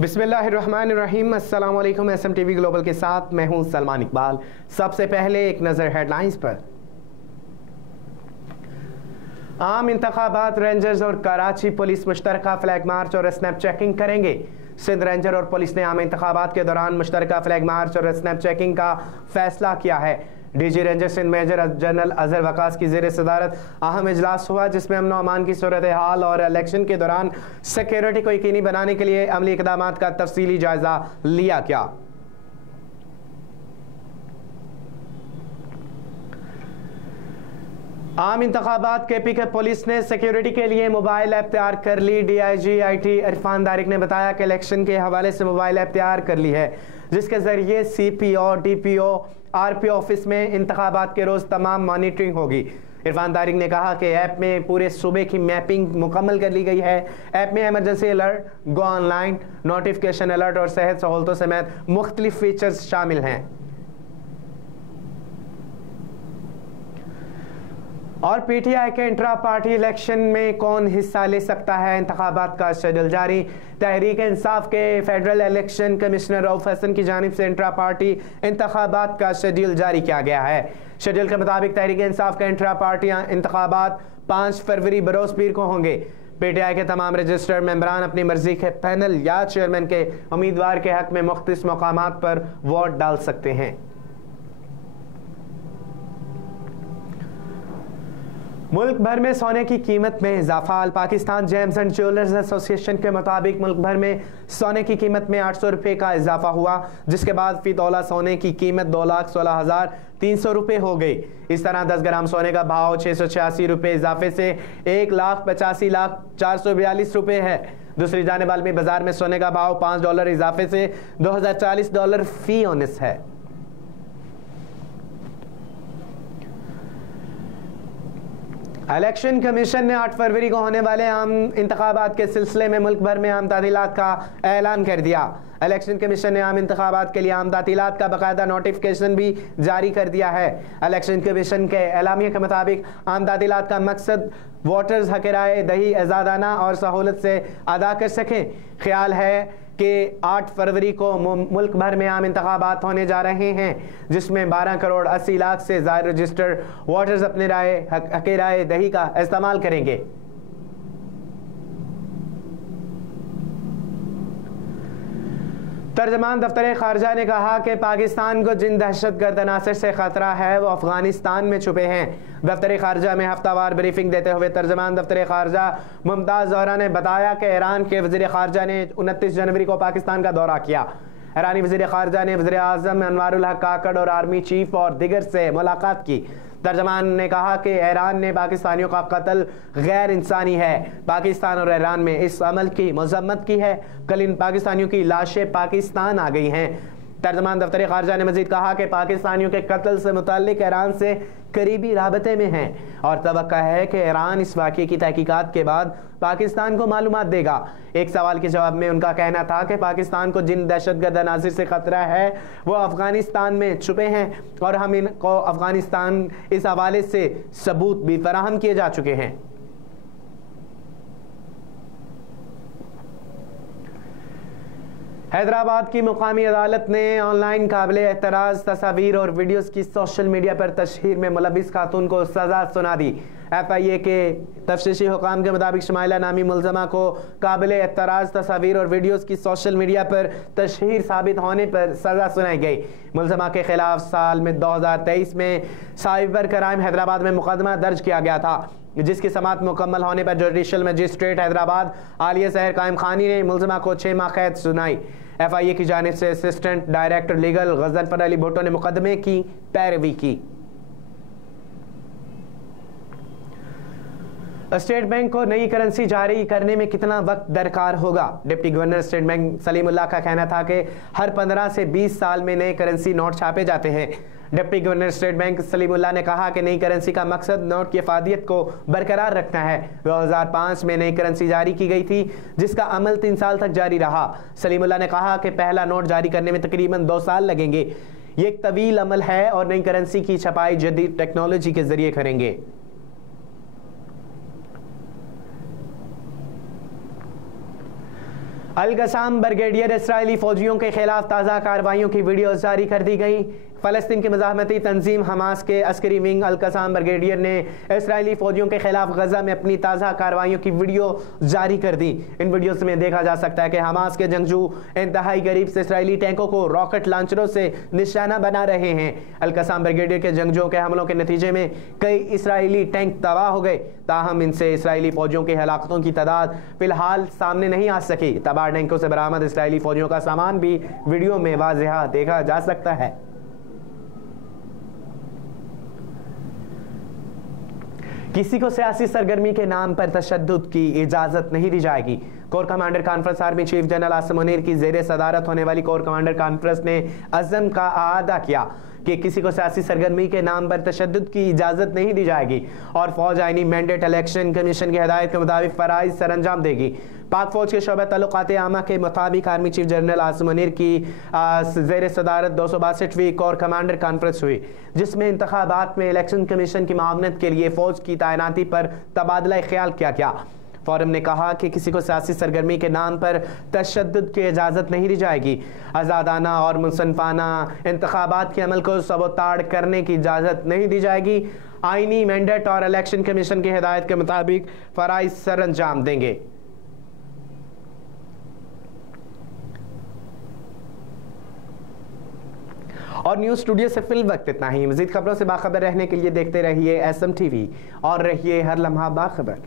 बिस्मिल्लाहिर्रहमानिर्रहीम। अस्सलाम वालेकुम। SMTV ग्लोबल के साथ मैं हूं सलमान इकबाल। सबसे पहले एक नज़र हेडलाइंस पर। आम इंतखाबात, रेंजर्स और कराची पुलिस मुश्तरका फ्लैग मार्च और स्नैप चेकिंग करेंगे। सिंध रेंजर और पुलिस ने आम इंतखाबात के दौरान मुश्तरका फ्लैग मार्च और स्नैप चेकिंग का फैसला किया है। DG ranger Sindh major general Azhar Waqas की ज़ेर सदारत अहम इजलास हुआ, जिसमें अमन अमान की सूरत हाल और इलेक्शन के दौरान सिक्योरिटी को यकीनी बनाने के लिए अमली इक़दामात का तफसीली जायजा लिया गया। आम इंतखाबात KP के पुलिस ने सिक्योरिटी के लिए मोबाइल ऐप तैयार कर ली। DIG IT इरफान दारिक ने बताया कि इलेक्शन के हवाले से मोबाइल ऐप तैयार कर ली है, जिसके ज़रिए CPO, DPO, RPO ऑफिस में इंतखाबात के रोज़ तमाम मॉनिटरिंग होगी। इरफान दारिक ने कहा कि ऐप में पूरे सूबे की मैपिंग मुकम्मल कर ली गई है। ऐप में एमरजेंसी अलर्ट, गो ऑनलाइन, नोटिफिकेशन अलर्ट और सेहत सहूलतों समेत मुख्तलिफ फीचर्स शामिल हैं। और PTI के इंट्रा पार्टी इलेक्शन में कौन हिस्सा ले सकता है, इंतखाबात का शेड्यूल जारी। तहरीक इंसाफ के federal election commissioner Rauf Hasan की जानिब से इंट्रा पार्टी इंतखाबात का शेड्यूल जारी किया गया है। शेड्यूल के मुताबिक तहरीक इंसाफ के इंट्रा पार्टी इंतखाबात 5 फरवरी बरोज़ पीर को होंगे। PTI के तमाम रजिस्टर्ड मेंबरान अपनी मर्जी के पैनल या चेयरमैन के उम्मीदवार के हक में मुख्तलिफ मकामात पर वोट डाल सकते हैं। मुल्क भर में सोने की कीमत में इजाफा। All Pakistan gems and jewellers association के मुताबिक मुल्क भर में सोने की कीमत में 800 रुपये का इजाफा हुआ, जिसके बाद फी तोला सोने की कीमत 2,16,300 रुपये हो गई। इस तरह 10 ग्राम सोने का भाव 686 रुपये इजाफे से 1,85,442 रुपये है। दूसरी जानिब आलमी बाजार में सोने का भाव $5 इजाफे से $2,040 फी औनिस है। इलेक्शन कमीशन ने 8 फरवरी को होने वाले आम इंतखाबात के सिलसिले में मुल्क भर में आम तातीलात का ऐलान कर दिया। इलेक्शन कमीशन ने आम इंतखाबात के लिए आम तातीलात का बाकायदा नोटिफिकेशन भी जारी कर दिया है। इलेक्शन कमीशन के एलामिया के मुताबिक आम तातीलात का मकसद वोटर्स हक राय दही आज़ादाना और सहूलत से अदा कर सकें। ख्याल है कि 8 फरवरी को मुल्क भर में आम इंतखाबात होने जा रहे हैं, जिसमें 12 करोड़ 80 लाख से ज़ायद रजिस्टर्ड वोटर्स अपने हक राय दही का इस्तेमाल करेंगे। तर्जमान दफ्तर खारजा ने कहा कि पाकिस्तान को जिन दहशतगर्द अनासर से खतरा है वो अफगानिस्तान में छुपे हैं। दफ्तर खारजा में हफ्तावार ब्रीफिंग देते हुए तर्जमान दफ्तर खारजा मुमताज़ ज़ोहरा ने बताया कि ईरान के वज़ीर खारजा ने 29 जनवरी को पाकिस्तान का दौरा किया। ईरानी वज़ीर खारजा ने वज़ीर आज़म अनवारुल हक काकड़ और आर्मी चीफ और दिगर से मुलाकात की। तर्जमान ने कहा कि ईरान ने पाकिस्तानियों का कत्ल गैर इंसानी है। पाकिस्तान और ईरान में इस अमल की मज़म्मत की है। कल इन पाकिस्तानियों की लाशें पाकिस्तान आ गई हैं। तर्जमान दफ्तर खारजा ने मजीद कहा कि पाकिस्तानियों के कत्ल से मुताल्लिक ईरान से करीबी राबते में हैं और तवक्का है कि ईरान इस वाक़े की तहकीकात के बाद पाकिस्तान को मालूमात देगा। एक सवाल के जवाब में उनका कहना था कि पाकिस्तान को जिन दहशतगर्द अनासिर से खतरा है वो अफगानिस्तान में छुपे हैं और हम इनको अफगानिस्तान इस हवाले से सबूत भी फराहम किए जा चुके हैं। हैदराबाद की मुकामी अदालत ने ऑनलाइन काबिले एतराज़ तस्वीर और वीडियोस की सोशल मीडिया पर तशहीर में मुलविस खातून को सज़ा सुना दी। FIA के तफ्तीशी हुकाम के मुताबिक शमाइला नामी मुलजमा को काबिले एतराज़ तस्वीर और वीडियोस की सोशल मीडिया पर तशहीर साबित होने पर सज़ा सुनाई गई। मुलजमा के खिलाफ साल में 2023 में साइबर क्राइम हैदराबाद में मुकदमा दर्ज किया गया था, जिसकी समाअत मुकम्मल होने पर जुडिशल मजिस्ट्रेट हैदराबाद आलिया सहर कायम खानी ने मुलजमा को 6 माह कैद सुनाई। FIA की जानिब से assistant director legal Ghazanfar Ali Bhutto ने मुकदमे की पैरवी की। स्टेट बैंक को नई करेंसी जारी करने में कितना वक्त दरकार होगा। Deputy governor state bank Salimullah का कहना था कि हर 15 से 20 साल में नए करेंसी नोट छापे जाते हैं। Deputy governor state bank Salimullah ने कहा कि नई करेंसी का मकसद नोट की अफादियत को बरकरार रखना है। 2005 में नई करेंसी जारी की गई थी, जिसका अमल 3 साल तक जारी रहा। सलीमुल्लाह ने कहा कि पहला नोट जारी करने में तकरीबन 2 साल लगेंगे। ये एक तवील अमल है और नई करेंसी की छपाई जदीद टेक्नोलॉजी के जरिए करेंगे। अल-क़स्साम ब्रिगेडियर इसराइली फौजियों के खिलाफ ताज़ा कार्रवाइयों की वीडियो जारी कर दी गई। फ़लस्तीन की मज़ाहमती तंजीम हमास के अस्करी विंग अल-क़स्साम ब्रिगेडियर ने इसराइली फ़ौजियों के खिलाफ गज़ा में अपनी ताज़ा कार्रवाइयों की वीडियो जारी कर दी। इन वीडियोज़ में देखा जा सकता है कि हमास के जंगजू इंतहाई करीब से इसराइली टैंकों को रॉकेट लॉन्चरों से निशाना बना रहे हैं। अल-क़स्साम ब्रिगेडियर के जंगजुओं के हमलों के नतीजे में कई इसराइली टैंक तबाह हो गए, ताहम इनसे इसराइली फ़ौजियों की हलाकतों की तादाद फ़िलहाल सामने नहीं आ सकी। तबाह टैंकों से बरामद इसराइली फ़ौजियों का सामान भी वीडियो में वाज़ेह देखा जा सकता है। किसी को सियासी सरगर्मी के नाम पर तशद्दुद की इजाज़त नहीं दी जाएगी। Core commander conference army chief general Asim Munir की ज़ेरे सदारत होने वाली कोर कमांडर कॉन्फ्रेंस ने अज़म का आदा किया कि किसी को सियासी सरगर्मी के नाम पर तशद्दुद की इजाज़त नहीं दी जाएगी और फ़ौज आईनी मैंडेट इलेक्शन कमीशन की हिदायत के मुताबिक फ़राइज़ सर अंजाम देगी। पाक फ़ौज के शोबे तल्लुक़ात आमा के मुताबिक army chief general Asim Munir की ज़ेर सदारत 262वीं कोर कमांडर कॉन्फ्रेंस हुई, जिसमें इंतखाबात में इलेक्शन कमीशन की मामनत के लिए फ़ौज की तैनाती पर तबादला ख्याल किया गया। फोरम ने कहा कि किसी को सियासी सरगर्मी के नाम पर तशद्दुद की इजाज़त नहीं दी जाएगी। आज़ादाना और मुनसफ़ाना इंतखाबात के अमल को सबोताड़ करने की इजाज़त नहीं दी जाएगी। आईनी मैंडेट और इलेक्शन कमीशन की हिदायत के मुताबिक फ़राइज़ सर अंजाम देंगे। और न्यूज़ स्टूडियो से फिल वक्त इतना ही। मज़ीद खबरों से बाखबर रहने के लिए देखते रहिए SM TV और रहिए हर लम्हा बाखबर।